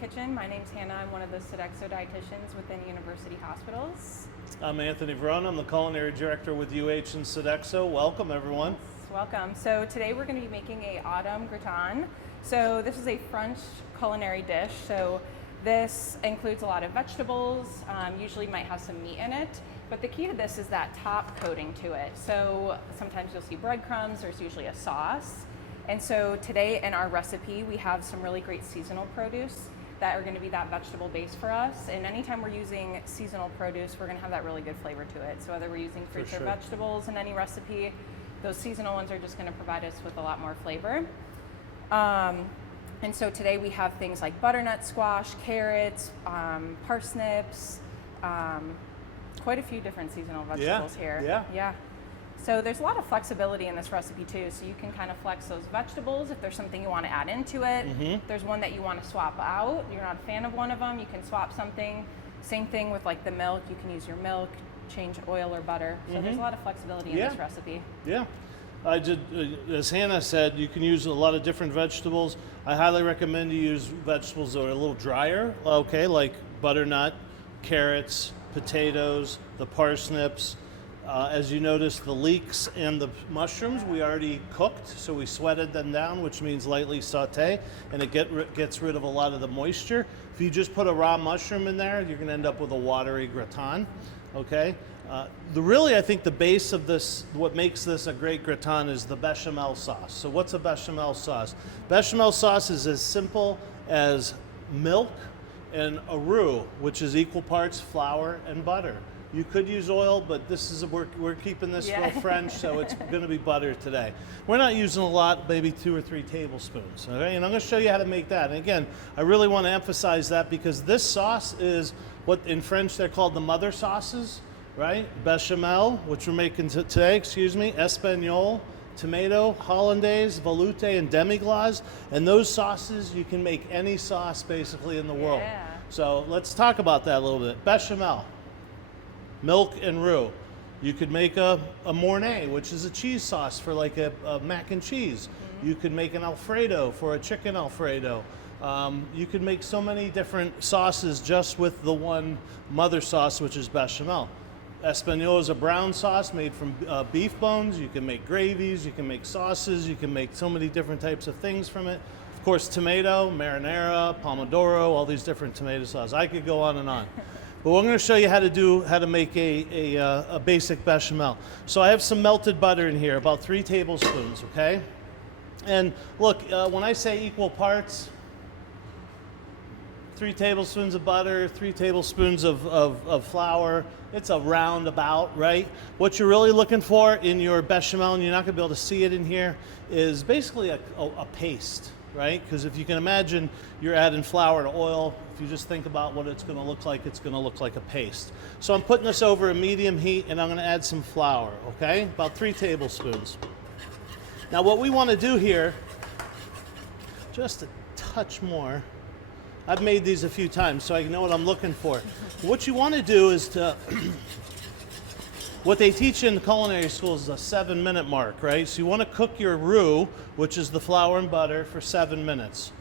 Kitchen. My name's Hannah. I'm one of the Sodexo dietitians within University Hospitals. I'm Anthony Verona. I'm the culinary director with UH and Sodexo. Welcome, everyone. Yes, welcome. So today we're going to be making a autumn gratin. So this is a French culinary dish. So this includes a lot of vegetables, usually might have some meat in it. But the key to this is that top coating to it. So sometimes you'll see breadcrumbs, there's usually a sauce. And so today in our recipe, we have some really great seasonal produce that are going to be that vegetable base for us. And anytime we're using seasonal produce, we're going to have that really good flavor to it. So whether we're using fruits or vegetables in any recipe, those seasonal ones are just going to provide us with a lot more flavor. And so today we have things like butternut squash, carrots, parsnips, quite a few different seasonal vegetables here. Yeah. So there's a lot of flexibility in this recipe too. So you can kind of flex those vegetables if there's something you want to add into it. If there's one that you want to swap out, you're not a fan of one of them, you can swap something. Same thing with like the milk. You can use your milk, change oil or butter. So there's a lot of flexibility in this recipe. Yeah. I did, as Hannah said, you can use a lot of different vegetables. I highly recommend you use vegetables that are a little drier, okay, like butternut, carrots, potatoes, the parsnips. As you notice, the leeks and the mushrooms we already cooked, so we sweated them down, which means lightly saute, and it gets rid of a lot of the moisture. If you just put a raw mushroom in there, you're going to end up with a watery gratin, okay? I think the base of this, what makes this a great gratin is the bechamel sauce. So what's a bechamel sauce? Bechamel sauce is as simple as milk and a roux, which is equal parts flour and butter. You could use oil, but this is we're keeping this real French, so it's going to be butter today. We're not using a lot, maybe 2 or 3 tablespoons. Okay, and I'm going to show you how to make that. And again, I really want to emphasize that because this sauce is what in French they're called the mother sauces, right? Bechamel, which we're making today, Espagnole, tomato, hollandaise, velouté, and demi-glace. And those sauces, you can make any sauce basically in the world. So let's talk about that a little bit. Bechamel. Milk and roux. You could make a Mornay, which is a cheese sauce for like a mac and cheese. You could make an Alfredo for a chicken Alfredo. You could make so many different sauces just with the one mother sauce, which is bechamel. Espagnole is a brown sauce made from beef bones. You can make gravies, you can make sauces, you can make so many different types of things from it. Of course, tomato, marinara, pomodoro, all these different tomato sauces. I could go on and on. But we're going to show you how to make a basic bechamel. So I have some melted butter in here, about 3 tablespoons, okay? And look, when I say equal parts, 3 tablespoons of butter, 3 tablespoons of flour, it's a roundabout, right? What you're really looking for in your bechamel, and you're not going to be able to see it in here, is basically a paste, right? Because if you can imagine you're adding flour to oil, if you just think about what it's going to look like, it's going to look like a paste. So I'm putting this over a medium heat and I'm going to add some flour, okay? About 3 tablespoons. Now what we want to do here, just a touch more, I've made these a few times so I know what I'm looking for. What you want to do is what they teach in culinary school is a 7-minute mark, right? So you want to cook your roux, which is the flour and butter, for 7 minutes.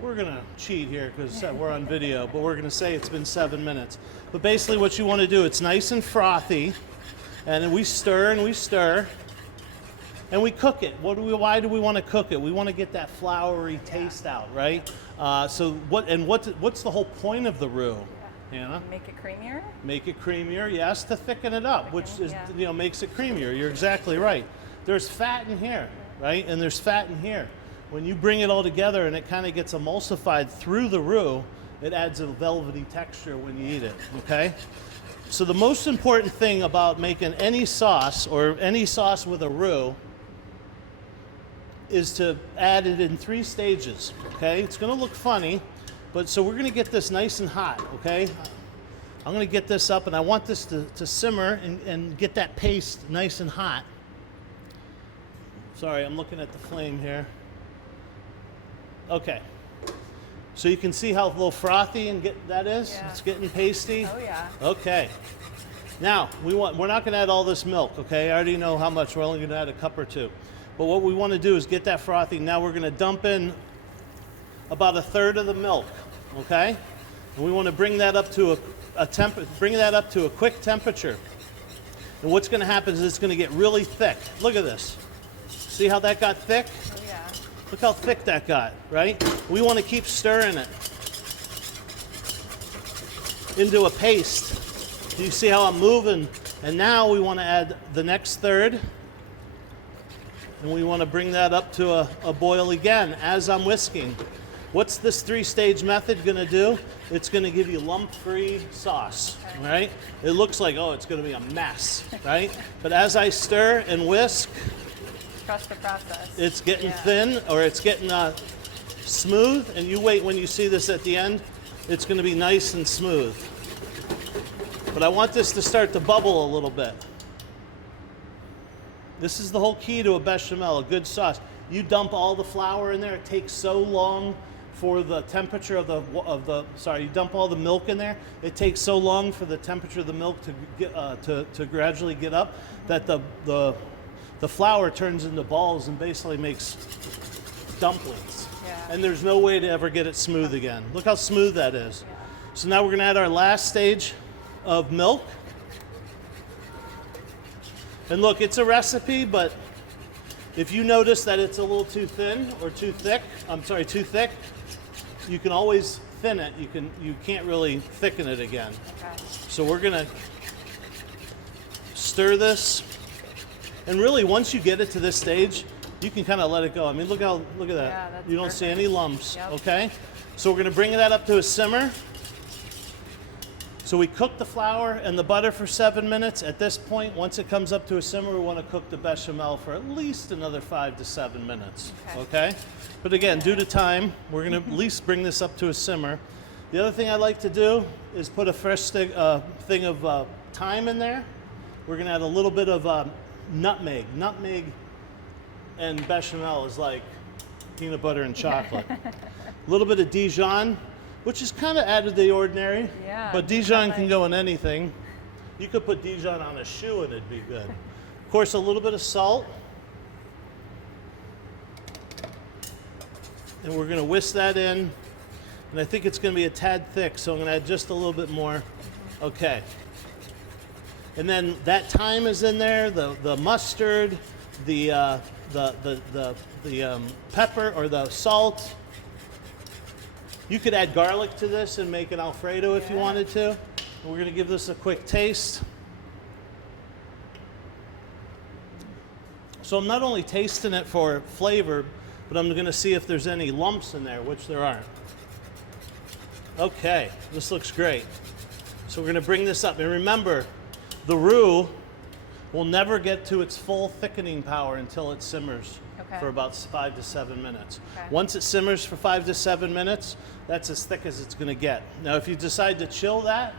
We're going to cheat here because we're on video, but we're going to say it's been 7 minutes. But basically what you want to do, it's nice and frothy, and then we stir and we stir, and we cook it. Why do we want to cook it? We want to get that floury taste out, right? What's the whole point of the roux? Hannah? Make it creamier? Make it creamier, yes, to thicken it up, which is, makes it creamier. You're exactly right. There's fat in here, right? And there's fat in here. When you bring it all together and it kind of gets emulsified through the roux, it adds a velvety texture when you eat it, okay? So the most important thing about making any sauce or any sauce with a roux is to add it in 3 stages, okay? It's going to look funny, but so we're going to get this nice and hot, okay? I'm going to get this up and I want this to simmer and get that paste nice and hot. Sorry, I'm looking at the flame here. Okay, so you can see how a little frothy that is? Yeah. It's getting pasty? Oh yeah. Okay. Now, we're not going to add all this milk, okay? I already know how much. We're only going to add a cup or 2. But what we want to do is get that frothy. Now we're going to dump in about 1/3 of the milk, okay? And we want to bring that up to a quick temperature. And what's going to happen is it's going to get really thick. Look at this. See how that got thick? Oh, yeah. Look how thick that got, right? We want to keep stirring it into a paste. You see how I'm moving? And now we want to add the next third. And we want to bring that up to a boil again as I'm whisking. What's this 3-stage method going to do? It's going to give you lump-free sauce, right? It looks like, oh, it's going to be a mess, right? But as I stir and whisk, Trust the process. it's getting thin, or it's getting smooth, and you wait when you see this at the end, it's going to be nice and smooth. But I want this to start to bubble a little bit. This is the whole key to a bechamel, a good sauce. You dump all the flour in there, it takes so long for the temperature of you dump all the milk in there, it takes so long for the temperature of the milk to get, to gradually get up that the flour turns into balls and basically makes dumplings. Yeah. And there's no way to ever get it smooth again. Look how smooth that is. Yeah. So now we're going to add our last stage of milk. And look, it's a recipe, but if you notice that it's a little too thin or too thick, too thick, you can always thin it. You can't really thicken it again. Okay. So we're gonna stir this, and really once you get it to this stage, you can kind of let it go. I mean, look at that. Yeah, that's you don't see perfect. any lumps. Yep. Okay. So we're gonna bring that up to a simmer. So we cook the flour and the butter for 7 minutes. At this point, once it comes up to a simmer, we want to cook the bechamel for at least another 5 to 7 minutes. Okay? But again, due to time, we're going to at least bring this up to a simmer. The other thing I like to do is put a fresh thing of thyme in there. We're going to add a little bit of nutmeg. Nutmeg and bechamel is like peanut butter and chocolate. A little bit of Dijon, which is kind of out of the ordinary, Yeah, but Dijon can go in anything. You could put Dijon on a shoe and it'd be good. Of course, a little bit of salt. And we're going to whisk that in. And I think it's going to be a tad thick, so I'm going to add just a little bit more. Okay. And then that thyme is in there, the mustard, the pepper or the salt. You could add garlic to this and make an Alfredo if you wanted to. And we're going to give this a quick taste. So I'm not only tasting it for flavor, but I'm going to see if there's any lumps in there, which there aren't. Okay, this looks great. So we're going to bring this up. And remember, the roux will never get to its full thickening power until it simmers for about 5 to 7 minutes. Okay. Once it simmers for 5 to 7 minutes, that's as thick as it's going to get. Now, if you decide to chill that,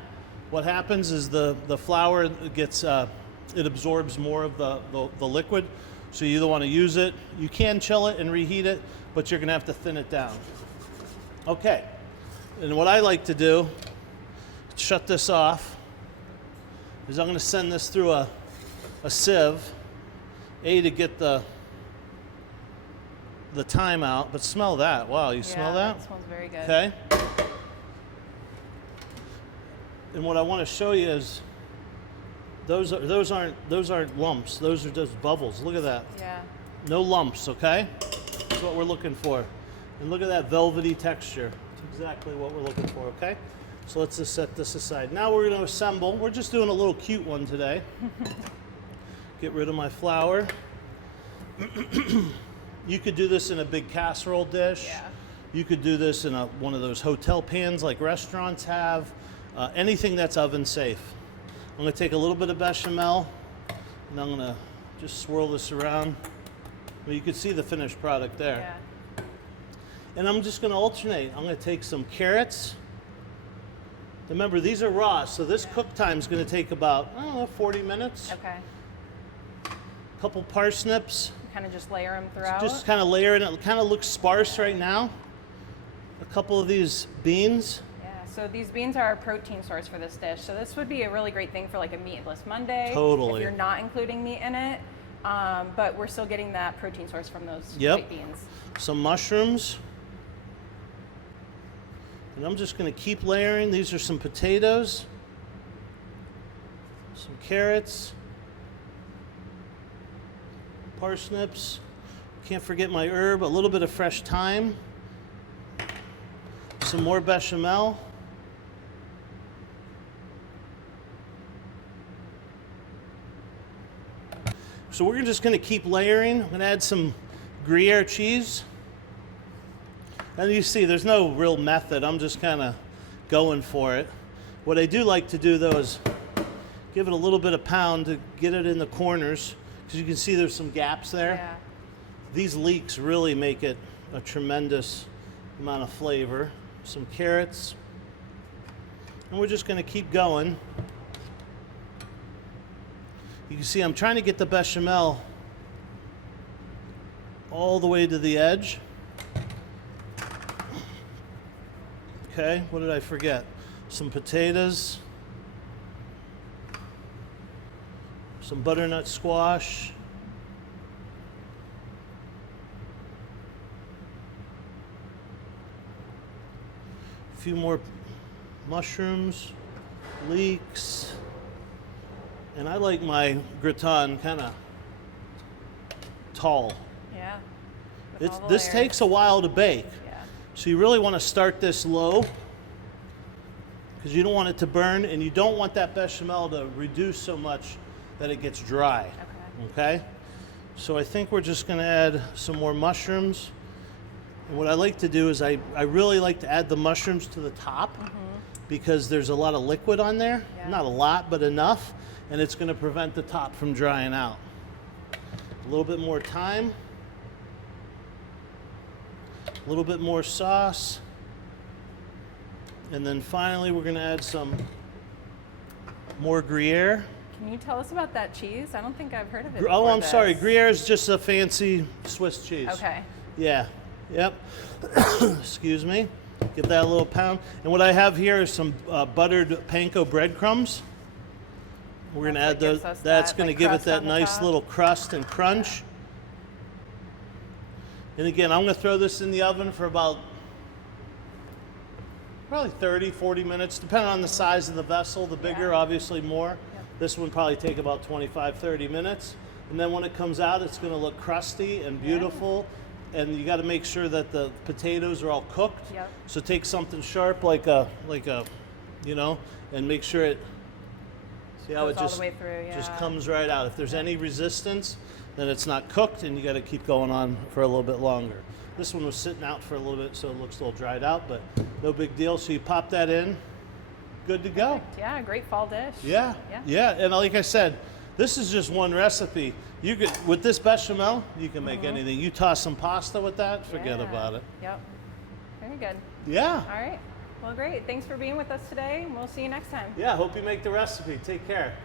what happens is the flour gets, it absorbs more of the liquid. So you either want to use it, you can chill it and reheat it, but you're going to have to thin it down. Okay, and what I like to do, shut this off, is I'm going to send this through a sieve, to get the thyme out, but smell that. Wow, you smell that? That smells very good. Okay. And what I want to show you is those aren't lumps. Those are just bubbles. Look at that. Yeah. No lumps, okay? That's what we're looking for. And look at that velvety texture. It's exactly what we're looking for, okay? So let's just set this aside. Now we're going to assemble. We're just doing a little cute one today. Get rid of my flour. You could do this in a big casserole dish. Yeah. You could do this in one of those hotel pans like restaurants have. Anything that's oven safe. I'm going to take a little bit of bechamel and I'm going to just swirl this around. Well, you can see the finished product there. Yeah. And I'm just going to alternate. I'm going to take some carrots. Remember, these are raw, so this cook time is going to take about, 40 minutes. Okay. A couple parsnips. Kind of just layer them throughout. Just kind of layer it. It kind of looks sparse right now. A couple of these beans. Yeah, so these beans are our protein source for this dish. So this would be a really great thing for like a meatless Monday. Totally. If you're not including meat in it, but we're still getting that protein source from those Yep. white beans. Some mushrooms. And I'm just going to keep layering. These are some potatoes, some carrots, parsnips. Can't forget my herb, a little bit of fresh thyme, some more bechamel. So we're just going to keep layering. I'm going to add some Gruyere cheese. And you see, there's no real method. I'm just kind of going for it. What I do like to do, though, is give it a little bit of pound to get it in the corners, because you can see there's some gaps there. Yeah. These leeks really make it a tremendous amount of flavor. Some carrots. And we're just going to keep going. You can see I'm trying to get the bechamel all the way to the edge. Okay, what did I forget? Some potatoes, some butternut squash, a few more mushrooms, leeks, and I like my gratin kind of tall. Yeah. With all the This layers. takes a while to bake. Yeah. So you really want to start this low because you don't want it to burn, and you don't want that bechamel to reduce so much that it gets dry. Okay? So I think we're just going to add some more mushrooms. And what I like to do is I really like to add the mushrooms to the top because there's a lot of liquid on there. Yeah. Not a lot, but enough. And it's going to prevent the top from drying out. A little bit more thyme. A little bit more sauce. And then finally we're going to add some more Gruyere. Can you tell us about that cheese? I don't think I've heard of it. Oh, before I'm sorry. this. Gruyere is just a fancy Swiss cheese. Okay. Yeah. Yep. Excuse me. Give that a little pound. And what I have here is some buttered panko breadcrumbs. We're going to add those. That's going to give it that nice little crust and crunch. And again, I'm going to throw this in the oven for about probably 30, 40 minutes, depending on the size of the vessel. The bigger, obviously more. This one probably take about 25, 30 minutes. And then when it comes out, it's going to look crusty and beautiful. And you got to make sure that the potatoes are all cooked. Yep. So take something sharp like a, you know, and make sure it, see how Goes it all just, the way through, just yeah. comes right out. If there's any resistance, then it's not cooked, and you got to keep going on for a little bit longer. This one was sitting out for a little bit, so it looks a little dried out, but no big deal. So you pop that in, good to go. Perfect. Yeah, great fall dish. Yeah, yeah, and like I said, this is just one recipe. You could, with this bechamel, you can make anything. You toss some pasta with that, forget about it. Yep. Very good. Yeah. All right. Well, great. Thanks for being with us today, and we'll see you next time. Yeah, hope you make the recipe. Take care.